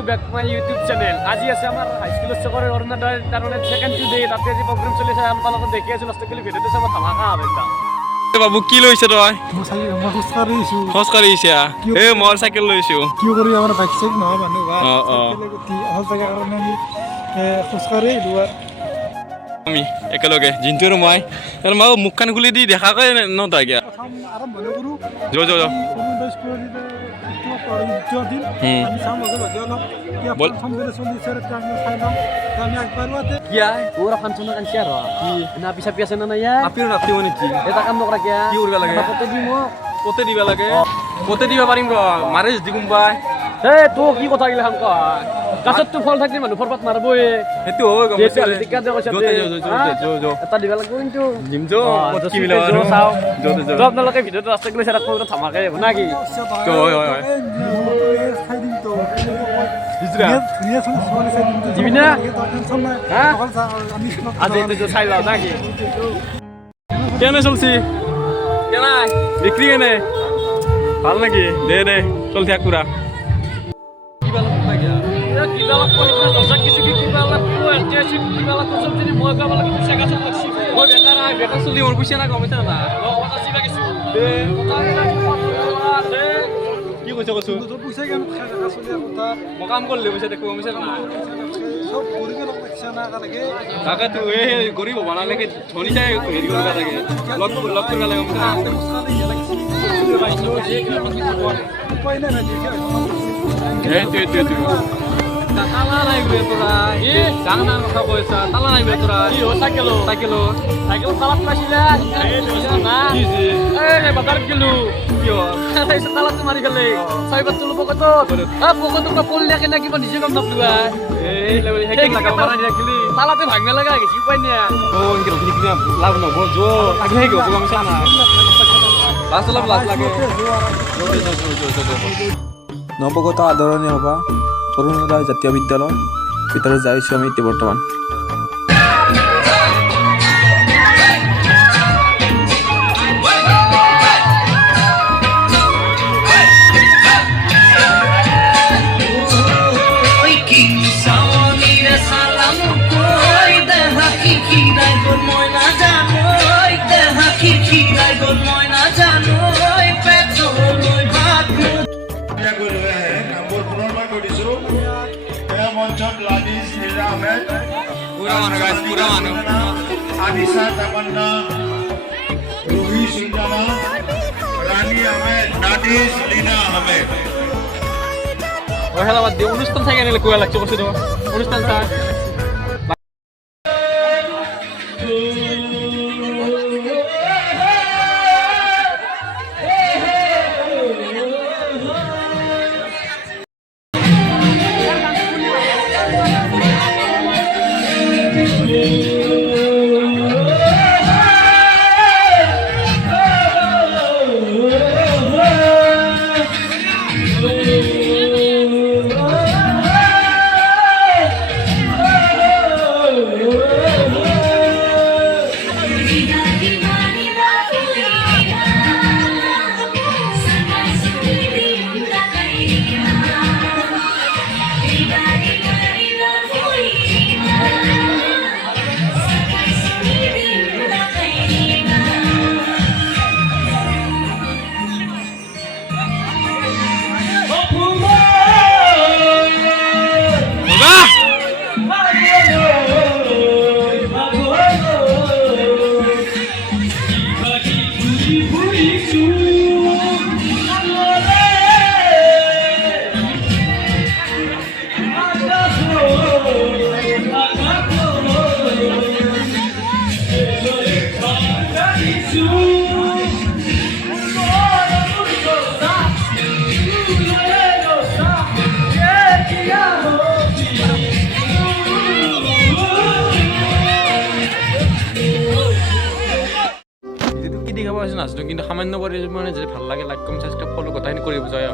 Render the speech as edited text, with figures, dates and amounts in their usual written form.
Two back my YouTube channel. আজি আছে আমাৰ হাইস্কুলৰ চকৰৰ অৰুণোদয় তাৰমানে ছেকেণ্ড টু ডে তাতে আজি প্ৰগ্ৰাম চলিছে আমাৰ লগত দেখি আছো লাষ্ট কৰি ভিডিঅ'টো চাব ধামাকা হ'ব একদম। বাবু কি লৈছে তই? মই খোজকাঢ়ি আহিছোঁ। খোজকাঢ়ি আহিছা? মই চাইকেল লৈছোঁ। কি কৰি আমাৰ বাইক চাইক নহয় মানুহ বা অঁ অঁ অহা জেগা কাৰণে আমি খোজকাঢ়ি আহিলোঁ আৰু আমি একেলগে জিন্তু আৰু মই মুখখন খুলি দি দেখাকৈ ন তই এতিয়া প্ৰথম আৰম্ভণি কৰোঁ। যো যো যো অৰুণোদয় স্কুলৰ দ্বিতীয় দিন আমি চাম লগে লগে অলপ এতিয়া বল। প্ৰথম দিনে চলিছে এতিয়া আমি চাই লওঁ আমি আগবাঢ়ো কিয়া পুৰা ফাংচনৰ কাঞ্চি আৰু কি না পিছা পিছে না নাই আপিও নাপিব নেকি? এটা কাম নকৰা কিয়া কি কৰিব লাগে? পতে দি মই পতে দিবা লাগে পতে দিবা পাৰিম ৰ মাৰে যদি কোনোবাই এই তো কি কথা গিলা হাম কয় গাছততো ফল থাকিলে মানুহ ফৰপাত মাৰবই সেইটো হয় গম পাইছোঁ এটা দিব লাগিব কিন্তু জিম যো কি মিলা চাওঁ যো যো তো আপোনালোকে ভিডিঅ'টো ৰাস্তা গ'লে চাই ৰাখোঁ ধামাকে হ'ব না কি হয় হয় হয় চাই দিম তো দিবি না? হা? আমি আজি এইটো চাই লওঁ না কি কেনে চলছি কেনে বিক্রি কেনে ভাল নাকি দে দে চল থাক পুরা কিবা লাগব না দৰ্শক কিছু কি কিবা লাগব এতিয়া কিবা লাগব চব যদি মই গাব লাগিব চেকা চব লাগছি মই বেকাৰ চলি মোৰ পইচা না গম পাইছা না কথা চিবা কিছু দে কথা কি কৈছ কৈছো পইচা কেন চলি কথা মই কাম কৰিলে পইচা দেখো গম পাইছা না সব গরিবের লোক লাগছে না লাগে কাকা তুই এই গরিব বানালে কি ধনী চাই হেৰি কৰিব লাগে লগ কৰিব লাগে গম পাইছা না তালা নাই বে তোৰা ডাঙৰ ডাঙৰ কথা কৈছা তালা নাই বে তোৰা কি ও সাইকেল তালাত পাইছিলা না কি যে এই বাজাৰত গেলো কিয় এই তালাটো মাৰি গেলে চাইবাৰ তুলো পকেটত পকেটত পল্লিয়া কেনে কিবা নিজে গম নাপলা এই লেভেল হেকিং লাগা মাৰা ৰাখিলি তালাতে ভাঙবে লাগা গেছি উপায় নাই ও ইনকে ৰখি কিনা লাভ নহব জো আগে গো গম পাইছা না লাজ অলপ লাজ লাগে নৱগত আদৰণীয় সভা অৰুণোদয় জাতীয় বিদ্যালয় ভিতৰত যাইছোঁ আমি এতিয়া বৰ্তমান পুৰা মানুহ গাইছ পুৰা মানুহ আনিসা তামান্না রুহি সুলতানা রানী আহমেদ নাদিস লীনা আহমেদ ওই খেলা বাদ দিয়ে অনুষ্ঠান থাকে নিলে কোয়া লাগছে বসে তো অনুষ্ঠান থাক নাচটো কিন্তু সামান্য পৰিমাণে যদি ভাল লাগে লাইক কমেণ্ট সাবস্ক্ৰাইব ফলো কথাখিনি কৰিব যায়